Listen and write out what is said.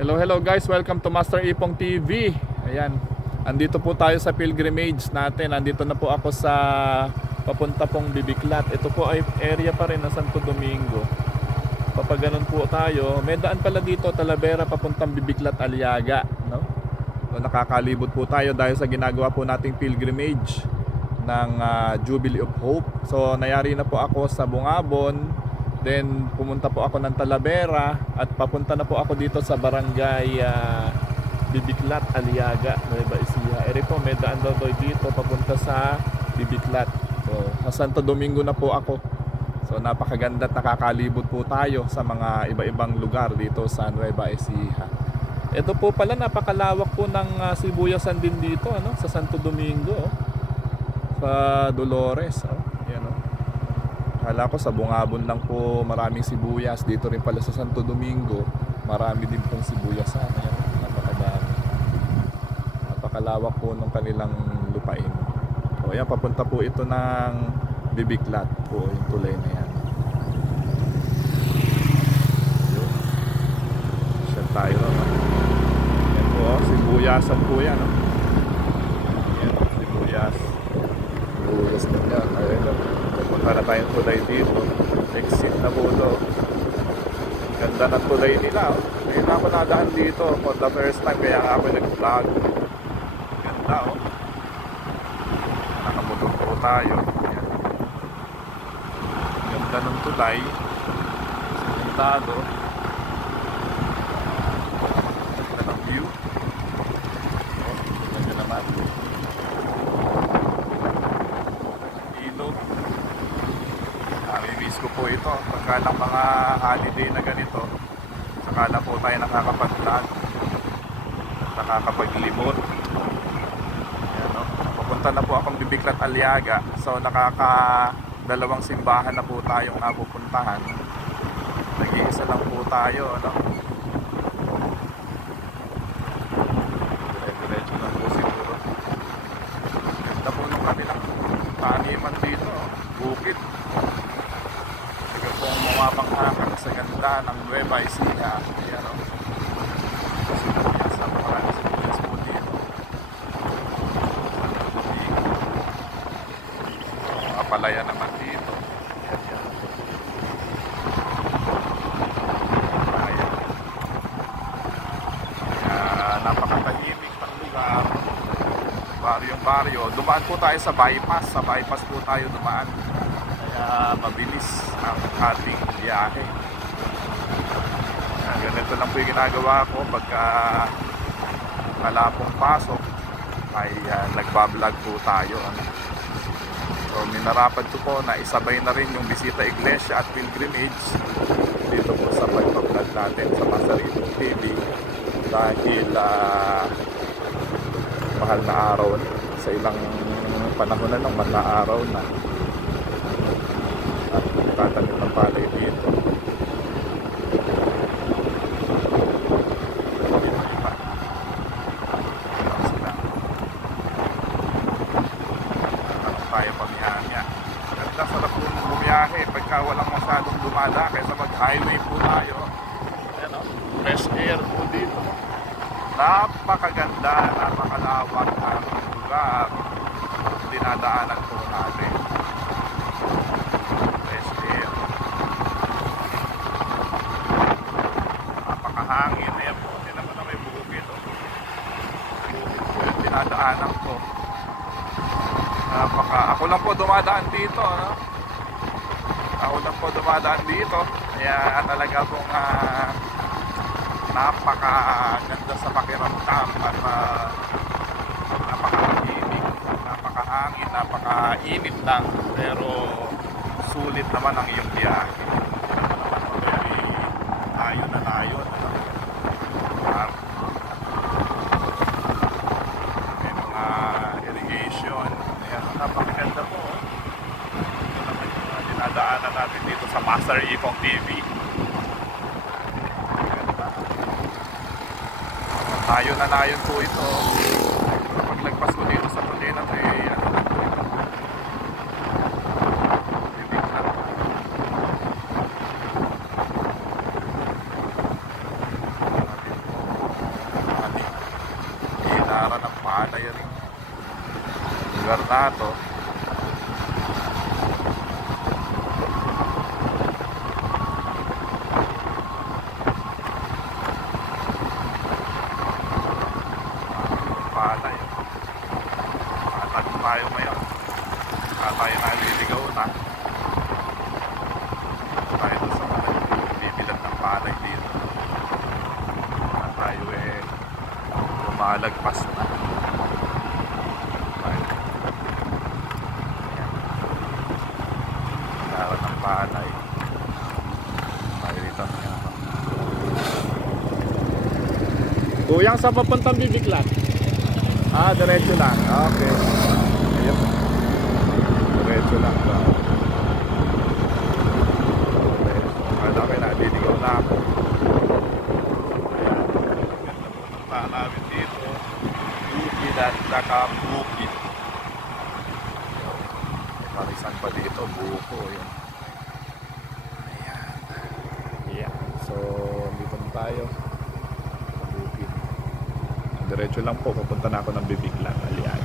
Hello, hello guys, welcome to Master Ipong TV. Ayan, andito po tayo sa pilgrimage natin. Andito na po ako sa papunta pong Bibiklat. Ito po ay area pa rin ng Santo Domingo. Papaganon po tayo. May daan pala dito, Talavera papuntang Bibiklat, Aliaga, no? So, nakakalibot po tayo dahil sa ginagawa po nating pilgrimage ng Jubilee of Hope. So nayari na po ako sa Bungabon. Then pumunta po ako ng Talavera at papunta na po ako dito sa barangay Bibiklat, Aliaga, Nueva Ecija. Eri po, may daan daw dito papunta sa Bibiklat. So sa Santo Domingo na po ako. So napakaganda at nakakalibot po tayo sa mga iba-ibang lugar dito sa Nueva Ecija. Ito po pala, napakalawak po ng sibuyasan din dito, ano, sa Santo Domingo, sa Dolores, yan, Kala ko sa Bungabon lang po maraming sibuyas. Dito rin pala sa Santo Domingo marami din pong sibuyasan. Ayan, napakadami. Napakalawak po ng kanilang lupain. O yan, papunta po ito ng Bibiklat po, yung tulay na yan. Yun. Siya tayo, yan po, sibuyasan po yan, yan, sibuyas. Sibuyas na yan. Ayun, punta na tayong tulay dito. Exit na po ito. Ganda ng tulay nila. Ngayon na ako nadaan dito for the first time, kaya nga ako nag-vlog. Ganda, nakamotor po tayo. Ayan. Ganda ng tulay. Sintado. Ganda ng view. Ganda naman. Namimiss ko po ito pagka lang mga holiday na ganito, saka na po tayo nakakapag-vlog at nakakapaglimot. Ayan, papunta na po akong Bibiklat, Aliaga. So nakaka-dalawang simbahan na po tayong napupuntahan. Nag-iisa lang po tayo, Diretso lang po siguro. Ganda po nung kabilang taniman dito, bukid. Mapanghakan sa ganda ng Nueva Ecija. Ayan, sibuyas, maraming sibuyas po dito. Mga palaya naman dito. Ayan. Ayan. Napakatahimik ng lugar. Baryo-baryo. Dumaan po tayo sa bypass. Sa bypass po tayo dumaan. Kaya mabilis ang ating biyahe. Ganito lang po yung ginagawa ko pagka wala pong pasok ay nagbablog po tayo. So minarapat ko po na isabay na rin yung bisita iglesia at pilgrimage dito po sa pagbablog natin sa Master Ipong TV dahil mahal na araw sa ilang panahon na lang, mahal na araw na at tatanim ng palay dito. Tayo pamiyanya. Ganda, sarap po bumiyahe pagka walang masyadong dumada kaysa mag-highway po tayo. Ayan, fresh air po dito. Napakaganda, napakalawak ang lugar dinadaanan po natin. Hangin, ayan po, hindi naman na may bukid, yung dinadaanan ko. Ako lang po dumadaan dito, ako lang po dumadaan dito, kaya talaga pong napakaganda sa pakiramdam at napakahimik, napakahangin, napakainit lang, pero sulit naman ang iyong biyahe. Layo na layo. May mga irrigation. Ayan, napakaganda po. Ito naman yung dinadaanan natin dito sa Master Ipong TV. Layo na layo po ito. Paglagpas ko dito sa tuloy na ito, lugar na to. Palay. Patag tayo ngayon. Tayo na liligaw na. Tayo doon sa bibilan ng palay dito. Tayo lumalagpas na. Laran ng palay. Tayo dito. Kuyang sa papuntang Bibiklat. Diretso lang. Okay. Ayun. Diretso lang ba? Okay, naliligaw na ako. Ayan. Punta namin dito. Bukid at saka bukid. Marisan pa dito. Buko. Ayan. Ayan. So, dito na tayo. Bukid. Diretso lang po. Papunta na ako ng Bibiklat. Aliay.